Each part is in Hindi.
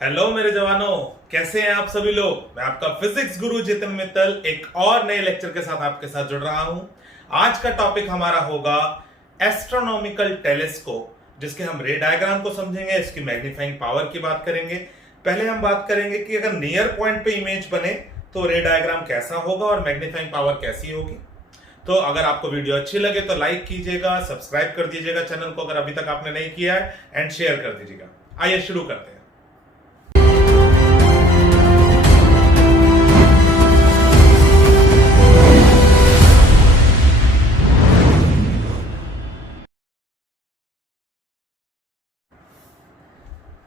हेलो मेरे जवानों, कैसे हैं आप सभी लोग। मैं आपका फिजिक्स गुरु जितिन मित्तल एक और नए लेक्चर के साथ आपके साथ जुड़ रहा हूं। आज का टॉपिक हमारा होगा एस्ट्रोनॉमिकल टेलीस्कोप, जिसके हम रे डायग्राम को समझेंगे, इसकी मैग्नीफाइंग पावर की बात करेंगे। पहले हम बात करेंगे कि अगर नियर पॉइंट पे इमेज बने तो रे डायग्राम कैसा होगा और मैग्नीफाइंग पावर कैसी होगी। तो अगर आपको वीडियो अच्छी लगे तो लाइक कीजिएगा, सब्सक्राइब कर दीजिएगा चैनल को अगर अभी तक आपने नहीं किया है, एंड शेयर कर दीजिएगा। आइए शुरू करते हैं।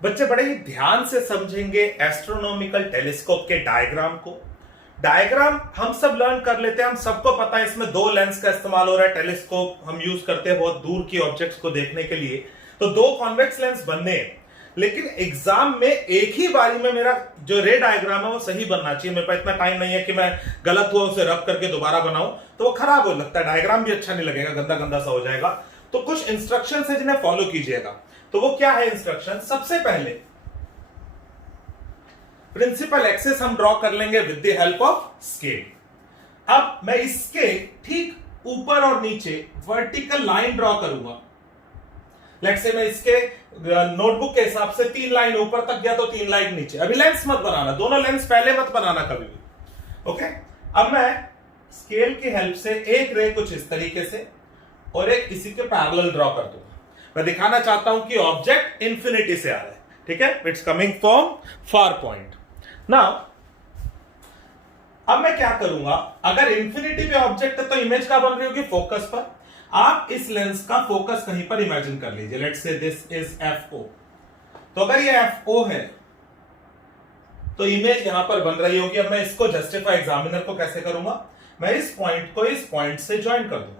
बच्चे बड़े ही ध्यान से समझेंगे एस्ट्रोनॉमिकल टेलीस्कोप के डायग्राम को। डायग्राम हम सब लर्न कर लेते हैं, हम सबको पता है इसमें दो लेंस का इस्तेमाल हो रहा है। टेलीस्कोप हम यूज करते हैं बहुत दूर की ऑब्जेक्ट्स को देखने के लिए, तो दो कॉन्वेक्स लेंस बनने हैं। लेकिन एग्जाम में एक ही बारी में मेरा जो रे डायग्राम है वो सही बनना चाहिए। मेरे पास इतना टाइम नहीं है कि मैं गलत हुआ उसे रब करके दोबारा बनाऊं, तो वो खराब हो लगता है, डायग्राम भी अच्छा नहीं लगेगा, गंदा गंदा सा हो जाएगा। तो कुछ इंस्ट्रक्शन है जिन्हें फॉलो कीजिएगा। तो वो क्या है इंस्ट्रक्शन? सबसे पहले प्रिंसिपल एक्सिस हम ड्रॉ कर लेंगे with the help of scale. अब मैं इसके ठीक ऊपर और नीचे वर्टिकल लाइन ड्रॉ करूंगा। लेट्स से मैं इसके नोटबुक के हिसाब से 3 लाइन ऊपर तक गया तो 3 लाइन नीचे। अभी लेंस मत बनाना, दोनों लेंस पहले मत बनाना कभी भी। ओके, अब मैं स्केल की हेल्प से एक रे कुछ इस तरीके से और एक इसी के पैरेलल ड्रॉ कर दूंगा। मैं दिखाना चाहता हूं कि ऑब्जेक्ट इंफिनिटी से आ रहा है, ठीक है, it's coming from far point. Now अब मैं क्या करूंगा, अगर इंफिनिटी पे ऑब्जेक्ट है तो इमेज कहां बन रही होगी? फोकस पर। आप इस लेंस का फोकस कहीं पर इमेजिन कर लीजिए। Let's say this is FO। तो अगर ये FO है तो इमेज यहां पर बन रही होगी। अब मैं इसको जस्टिफाई एग्जामिनर को कैसे करूंगा? मैं इस पॉइंट को इस पॉइंट से ज्वाइन कर दूंगा।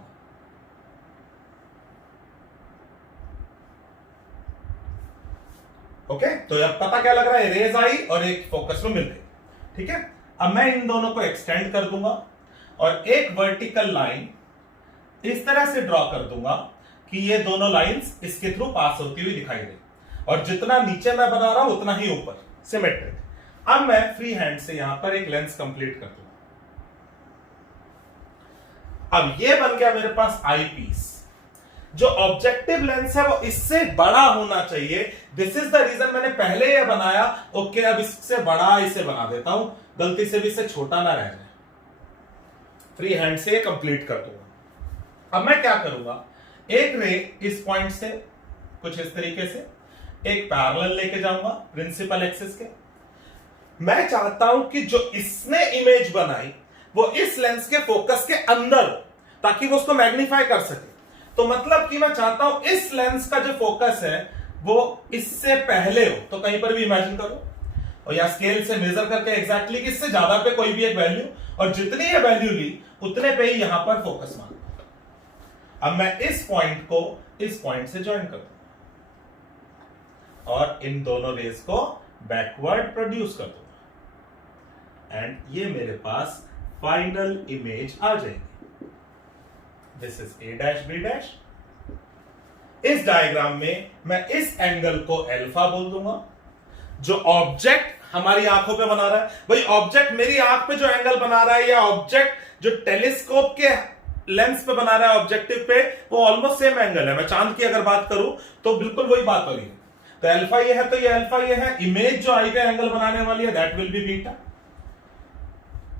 ओके, तो अब पता क्या लग रहा है? रेज आई और एक फोकस में मिल गई, ठीक है। अब मैं इन दोनों को एक्सटेंड कर दूंगा और एक वर्टिकल लाइन इस तरह से ड्रॉ कर दूंगा कि ये दोनों लाइंस इसके थ्रू पास होती हुई दिखाई दे, और जितना नीचे मैं बना रहा हूं उतना ही ऊपर, सिमेट्रिक। अब मैं फ्री हैंड से यहां पर एक लेंस कंप्लीट कर दूंगा। अब ये बन गया मेरे पास आई पीस। जो ऑब्जेक्टिव लेंस है वो इससे बड़ा होना चाहिए। दिस इज द रीजन मैंने पहले ये बनाया। ओके, अब इससे बड़ा इसे बना देता हूं, गलती से भी इससे छोटा ना रह जाए। फ्री हैंड से कंप्लीट कर दूंगा। अब मैं क्या करूंगा, एक रे इस पॉइंट से कुछ इस तरीके से एक पैरेलल लेके जाऊंगा प्रिंसिपल एक्सिस के। मैं चाहता हूं कि जो इसने इमेज बनाई वो इस लेंस के फोकस के अंदर हो, ताकि वो उसको मैग्नीफाई कर सके। तो मतलब कि मैं चाहता हूं इस लेंस का जो फोकस है वो इससे पहले हो। तो कहीं पर भी इमेजिन करो और या स्केल से मेजर करके एग्जैक्टली कि इससे ज्यादा पे कोई भी एक वैल्यू, और जितनी ये वैल्यू ली उतने पे ही यहां पर फोकस मान। अब मैं इस पॉइंट को इस पॉइंट से ज्वाइन कर दूंगा और इन दोनों रेज को बैकवर्ड प्रोड्यूस कर दूंगा, एंड ये मेरे पास फाइनल इमेज आ जाएगी। This is A dash B dash. इस डायग्राम में मैं इस एंगल को अल्फा बोल दूंगा। जो ऑब्जेक्ट हमारी आंखों पे बना रहा है, भाई ऑब्जेक्ट मेरी आंख पे जो एंगल बना रहा है या ऑब्जेक्ट जो टेलीस्कोप के लेंस पे बना रहा है ऑब्जेक्टिव पे, वो ऑलमोस्ट सेम एंगल है। मैं चांद की अगर बात करूं तो बिल्कुल वही बात हो रही है। तो अल्फा ये है तो ये अल्फा ये है। इमेज जो आई पे एंगल बनाने वाली है दैट विल बी बीटा।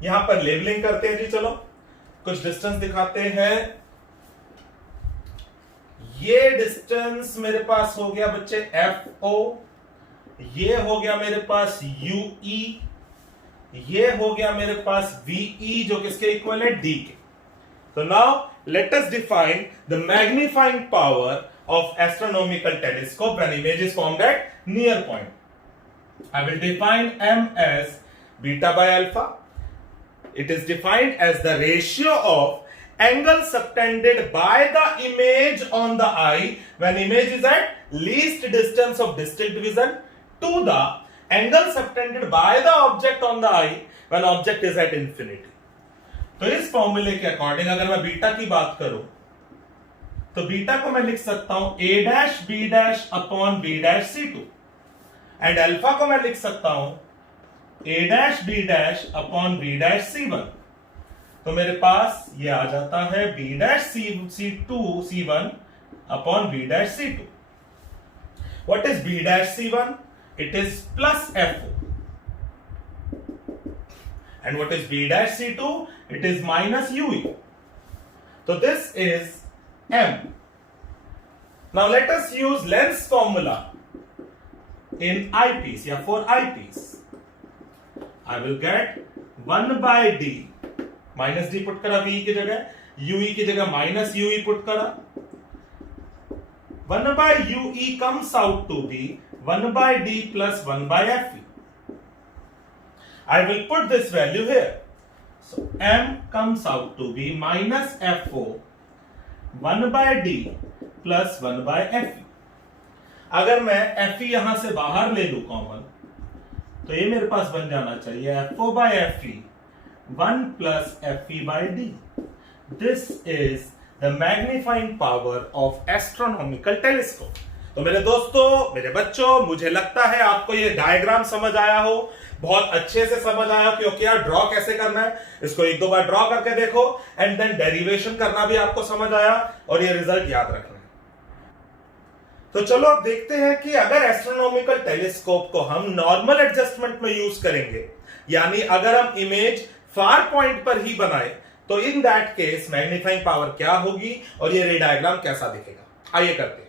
यहां पर लेबलिंग करते हैं जी, चलो कुछ डिस्टेंस दिखाते हैं। ये डिस्टेंस मेरे पास हो गया बच्चे FO, ये हो गया मेरे पास UE, ये हो गया मेरे पास VE जो किसके इक्वल है? D के। So now let us define the magnifying power of astronomical telescope when image is formed at near point. I will define M as beta by alpha. It is defined as the ratio of angle subtended by the image on the eye when image is at least distance of distinct vision to the angle subtended by the object on the eye when object is at infinity. तो इस फॉर्मूले के अकॉर्डिंग अगर मैं बीटा की बात करूं तो बीटा को मैं लिख सकता हूं A dash B dash upon B dash C2। And alpha को मैं लिख सकता हूं a dash b dash upon b dash c1। तो मेरे पास ये आ जाता है b dash c2 c1 upon b dash c2। What is b dash c1? It is plus fo। and what is b dash c2? It is minus ue. So this is m. Now let us use length formula in eyepiece या for eyepiece. I will get 1 by d minus d put करा v की जगह, ue की जगह minus ue पुट करा। 1 by ue comes out to be 1 by d plus 1 by fe. I will put this value here. So m comes out to be minus fo 1 by d plus 1 by fe. अगर मैं fe यहां से बाहर ले लूं कॉमन, तो ये मेरे पास बन जाना चाहिए fo by fe 1 plus fe by d. This is the magnifying power of astronomical telescope. तो मेरे दोस्तों, मेरे बच्चों, मुझे लगता है आपको ये डायग्राम समझ आया हो, बहुत अच्छे से समझ आया क्योंकि यार ड्रॉ कैसे करना है, इसको एक दो बार ड्रॉ करके देखो एंड देन डेरिवेशन करना भी आपको समझ आया और ये रिजल्ट याद रखना है। तो चलो अब देखते हैं कि अगर एस्ट्रोनॉमिकल टेलीस्कोप को हम नॉर्मल एडजस्टमेंट में यूज करेंगे, यानी अगर हम इमेज फार पॉइंट पर ही बनाए, तो in that case magnifying power क्या होगी और ये रे डायग्राम कैसा दिखेगा। आइए करते हैं।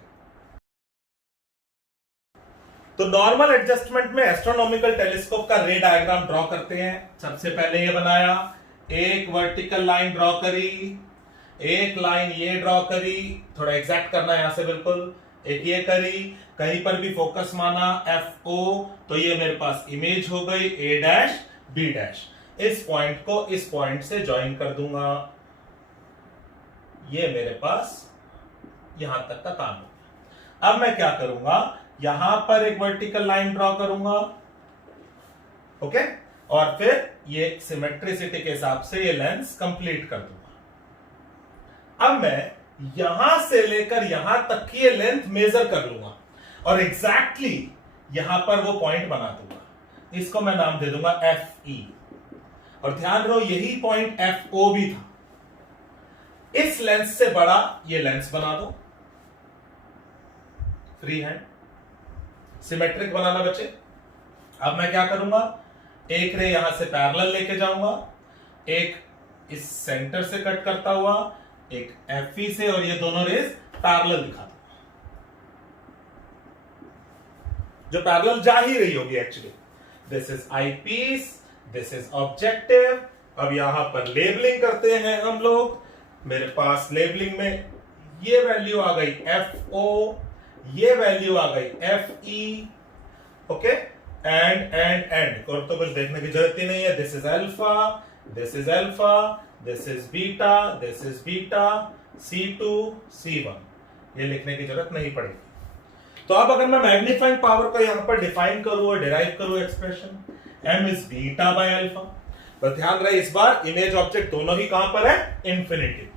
तो नॉर्मल एडजस्टमेंट में एस्ट्रोनॉमिकल टेलीस्कोप का रे डायग्राम ड्रॉ करते हैं। सबसे पहले ये बनाया, एक वर्टिकल लाइन ड्रॉ करी, एक लाइन ये ड्रॉ करी, थोड़ा एग्जैक्ट करना है यहां से बिल्कुल, एक ये करी, कहीं पर भी फोकस माना FO, तो ये मेरे पास इमेज हो गई A डैश B डैश। इस पॉइंट को इस पॉइंट से ज्वाइन कर दूंगा, ये मेरे पास यहां तक का काम हो। अब मैं क्या करूंगा, यहां पर एक वर्टिकल लाइन ड्रॉ करूंगा, ओके, और फिर ये सिमेट्रिसिटी के हिसाब से ये लेंस कंप्लीट कर दूंगा। अब मैं यहां से लेकर यहां तक की ये लेंथ मेजर कर लूंगा और एग्जैक्टली यहां पर वो पॉइंट बना दूंगा। इसको मैं नाम दे दूंगा FE, और ध्यान रहो यही पॉइंट FO भी था। इस लेंस से बड़ा ये लेंस बना दो, फ्री हैंड, सिमेट्रिक बनाना बच्चे। अब मैं क्या करूंगा, एक रे यहां से पैरेलल लेके जाऊंगा, एक इस सेंटर से कट करता हुआ, एक FE से, और ये दोनों रेज पैरेलल दिखा दूंगा, जो पैरेलल जा ही रही होगी actually. This is eyepiece, this is objective. अब यहां पर लेबलिंग करते हैं हम लोग। मेरे पास लेबलिंग में ये वैल्यू आ गई FO, ये वैल्यू आ गई FE, ओके, एंड और तो कुछ देखने की जरूरत ही नहीं है। This is alpha, this is alpha, this is beta, this is beta, C2 C1, ये लिखने की जरूरत नहीं पड़ेगी। तो अब अगर मैं मैग्नीफाइंग पावर को यहां पर डिफाइन करूं और डिराइव करूं expression, m is beta by alpha, तो ध्यान रहे इस बार इमेज ऑब्जेक्ट दोनों ही कहां पर है, इंफिनिटी।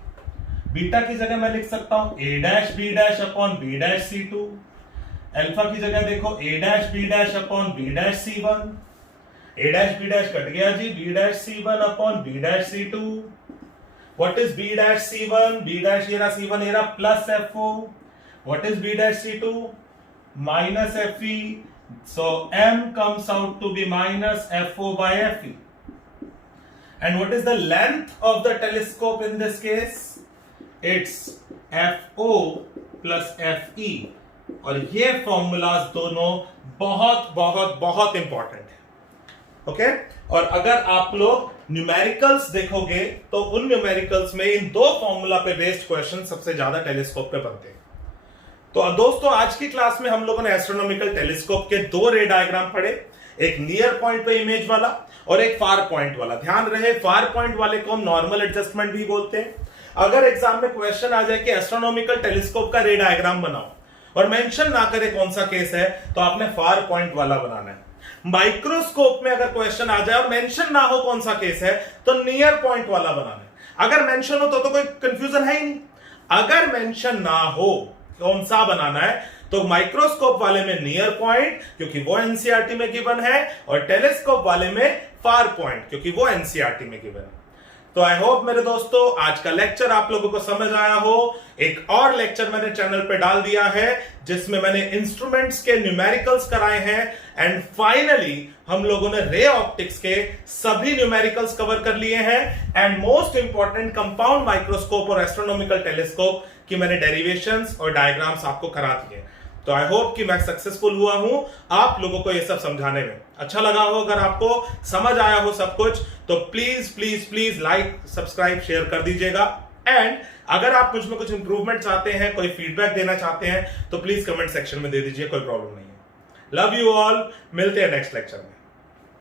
बीटा की जगह मैं लिख सकता हूं A dash B dash upon B dash C2। Alpha की जगह देखो A dash B dash upon B dash C1। A dash B dash cut गया जी, B dash C1 upon B dash C2। What is B dash C1? B dash ये रहा C1 ये रहा plus FO। What is B dash C2? Minus FE। So M comes out to be minus FO by FE. And what is the length of the telescope in this case? It's FO plus FE, और ये फॉर्मूलाज दोनों बहुत बहुत बहुत इंपॉर्टेंट है, ओके। और अगर आप लोग न्यूमेरिकल्स देखोगे तो उन न्यूमेरिकल्स में इन दो फॉर्मूला पे बेस्ड क्वेश्चन सबसे ज्यादा टेलीस्कोप पे बनते हैं। तो दोस्तों आज की क्लास में हम लोगों ने एस्ट्रोनॉमिकल टेलीस्कोप के दो रे डायग्राम पढ़े, एक नियर पॉइंट पे इमेज वाला और एक फार पॉइंट वाला। ध्यान रहे फार पॉइंट वाले को हम नॉर्मल एडजस्टमेंट भी बोलते हैं। अगर एग्जाम में क्वेश्चन आ जाए कि एस्ट्रोनॉमिकल टेलीस्कोप का रे डायग्राम बनाओ और मेंशन ना करे कौन सा केस है, तो आपने फार पॉइंट वाला बनाना है। माइक्रोस्कोप में अगर क्वेश्चन आ जाए और मेंशन ना हो कौन सा केस है, तो नियर पॉइंट वाला बनाना है। अगर मेंशन हो तो कोई कंफ्यूजन है ही नहीं। अगर मेंशन ना हो कौन सा बनाना है, तो माइक्रोस्कोप वाले में नियर पॉइंट क्योंकि वो एनसीईआरटी में गिवन है, और टेलीस्कोप वाले में फार पॉइंट क्योंकि वो एनसीईआरटी में गिवन है। तो आई होप मेरे दोस्तों आज का लेक्चर आप लोगों को समझ आया हो। एक और लेक्चर मैंने चैनल पे डाल दिया है जिसमें मैंने इंस्ट्रूमेंट्स के न्यूमेरिकल्स कराए हैं, एंड फाइनली हम लोगों ने रे ऑप्टिक्स के सभी न्यूमेरिकल्स कवर कर लिए हैं, and most important compound microscope और एस्ट्रोनॉमिकल टेलीस्कोप की मैंने डेरिवेशंस और डायग्राम्स आपको करा दिए। तो आई होप कि मैं सक्सेसफुल हुआ हूं आप लोगों को ये सब समझाने में। अच्छा लगा हो, अगर आपको समझ आया हो सब कुछ, तो please please please like subscribe share कर दीजिएगा। एंड अगर आप मुझ में कुछ इंप्रूवमेंट चाहते हैं, कोई फीडबैक देना चाहते हैं, तो प्लीज कमेंट सेक्शन में दे दीजिए, कोई प्रॉब्लम नहीं है। लव यू ऑल, मिलते हैं नेक्स्ट लेक्चर में।